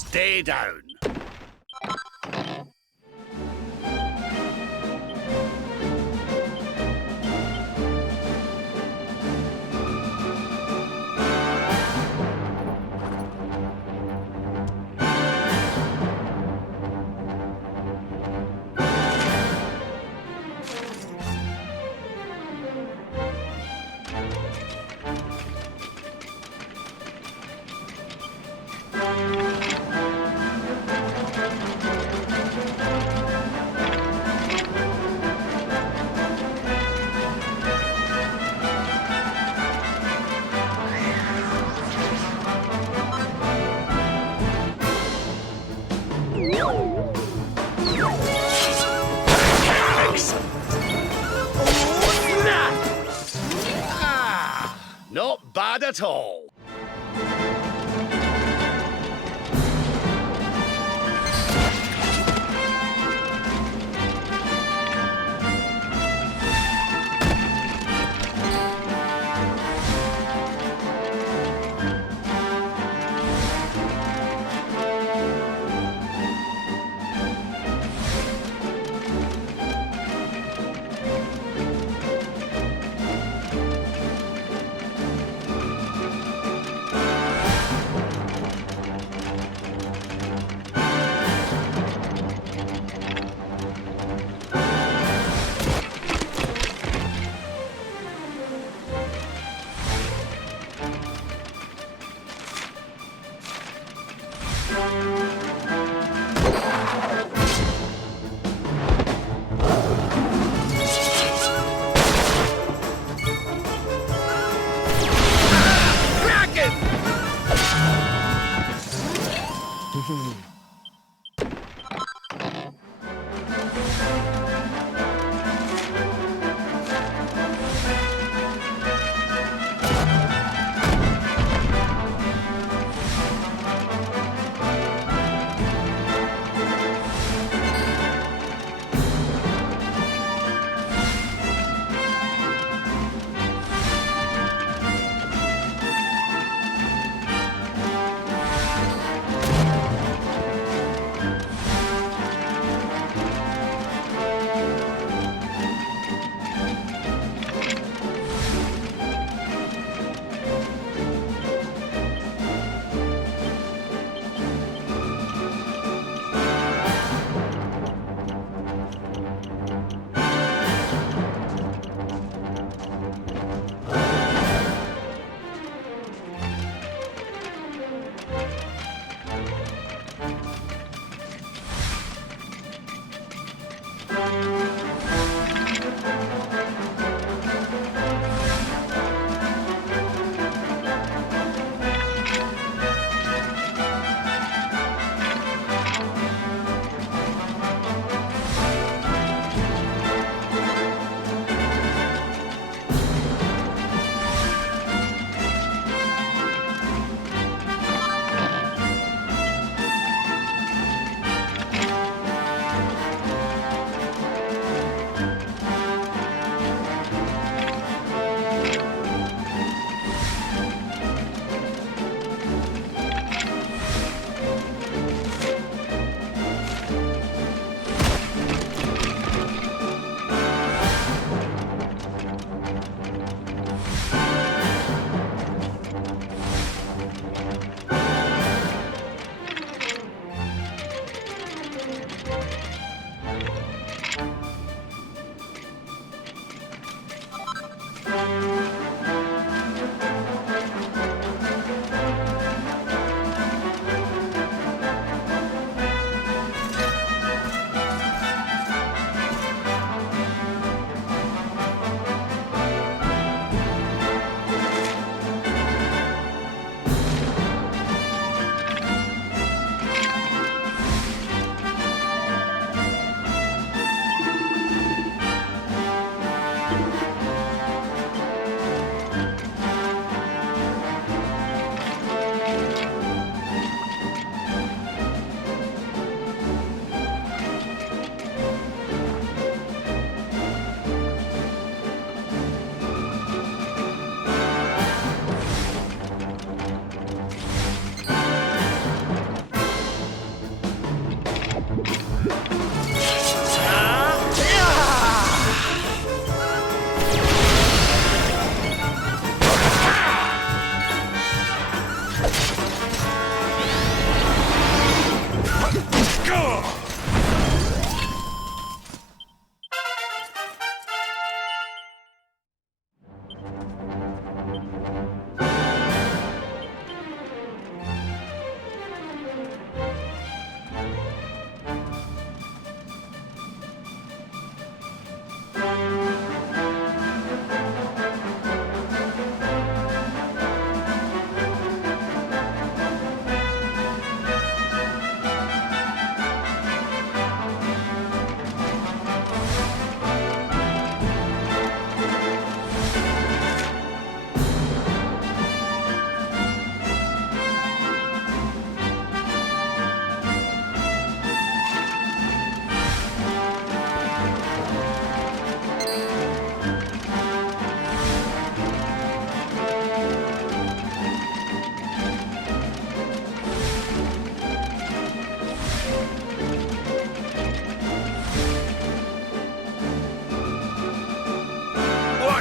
Stay down. Not bad at all.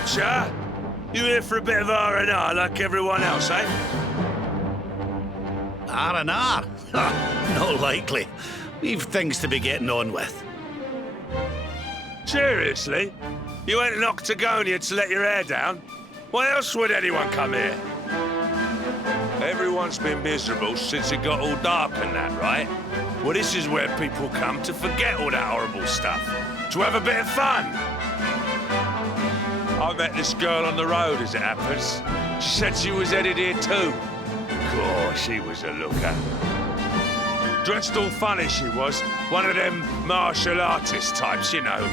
Archer, you here for a bit of R&R like everyone else, eh? R&R? Not likely. We've things to be getting on with. Seriously? You went to Octagonia to let your hair down? Why else would anyone come here? Everyone's been miserable since it got all dark and that, right? Well, this is where people come to forget all that horrible stuff. To have a bit of fun. I met this girl on the road, as it happens. She said she was headed here too. God, she was a looker. Dressed all funny, she was. One of them martial artist types, you know.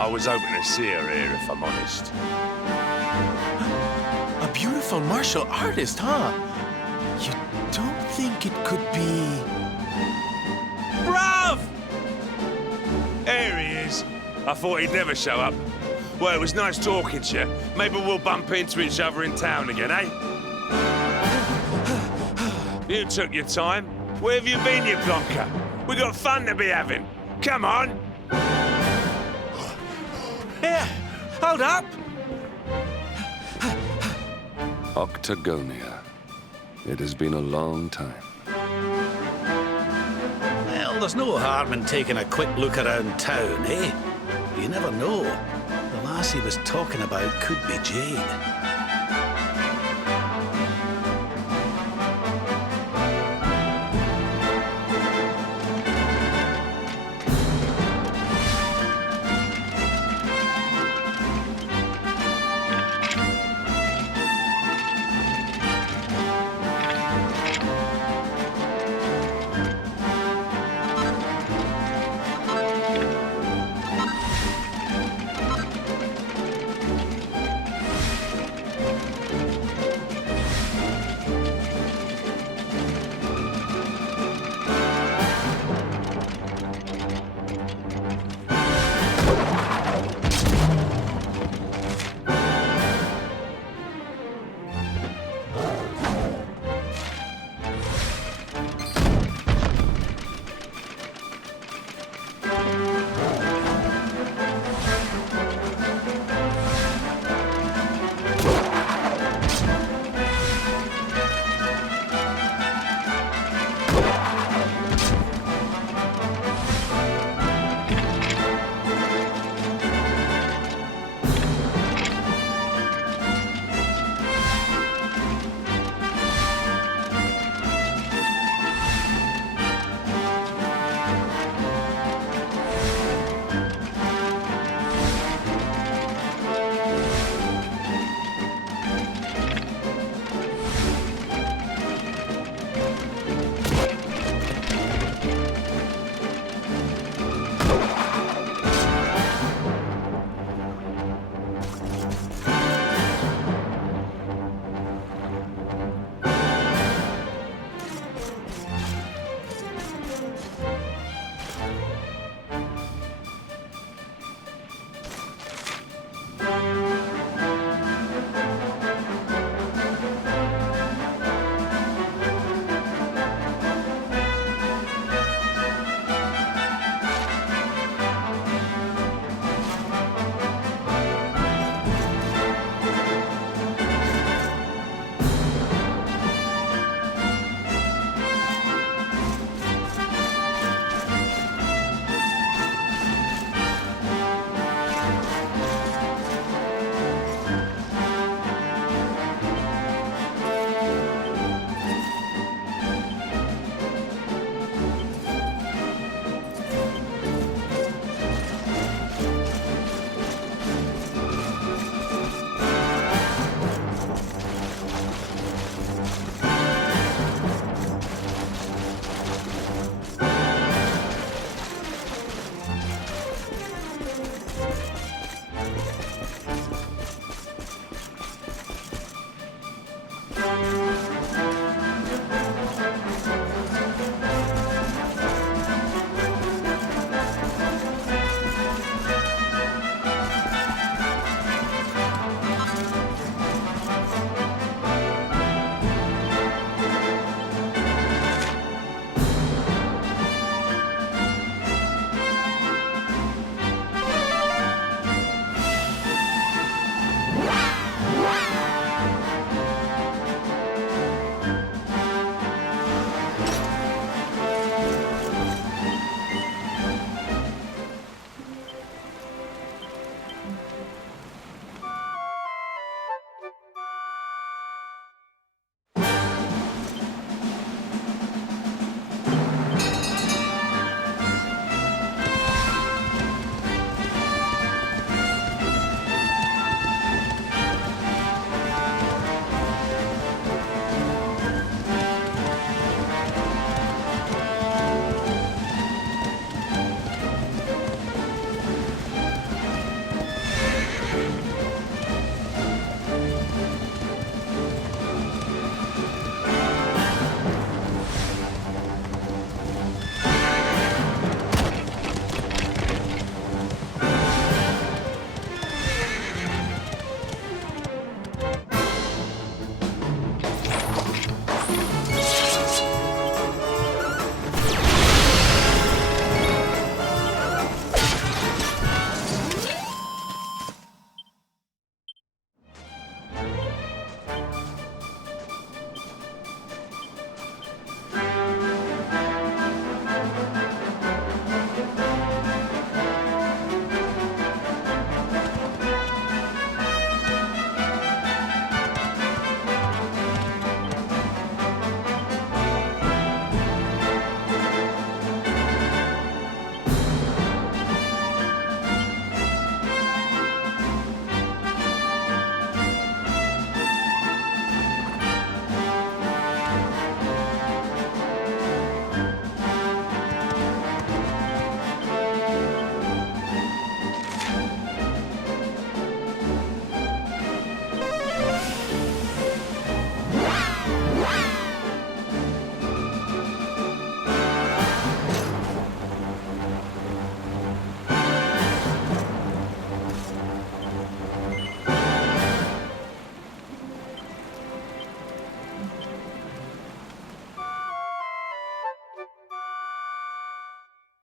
I was hoping to see her here, if I'm honest. A beautiful martial artist, huh? You don't think it could be... Bruv! There he is. I thought he'd never show up. Well, it was nice talking to you. Maybe we'll bump into each other in town again, eh? You took your time. Where have you been, you plonker? We got fun to be having. Come on. Here, hold up. Octagonia. It has been a long time. Well, there's no harm in taking a quick look around town, eh? You never know. The lass he was talking about could be Jade.